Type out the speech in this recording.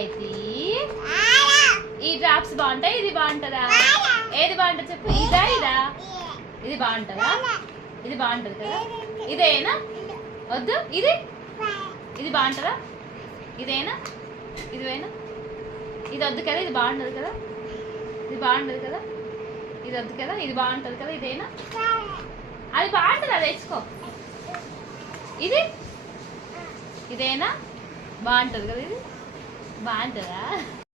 అయితే ఈ డ్రాప్స్ బాగుంటాయి, ఇది బాగుంటుందా? ఏది బాగుంటుంది చెప్పు. ఇదా ఇదా? ఇది బాగుంటుందా? ఇది బాగుంటుంది కదా. ఇదేనా? వద్దు. ఇది ఇది బాగుంటుందా? ఇదేనా? ఇదేనా? ఇది వద్దు కదా, ఇది బాగుంటుంది కదా. ఇది బాగుంటుంది కదా, ఇది వద్దు కదా, ఇది బాగుంటుంది కదా. ఇదేనా? అది బాగుంటుంది, అది తెచ్చుకో. ఇది ఇదేనా? బాగుంటుంది కదా. ఇది బాగుంటుందా?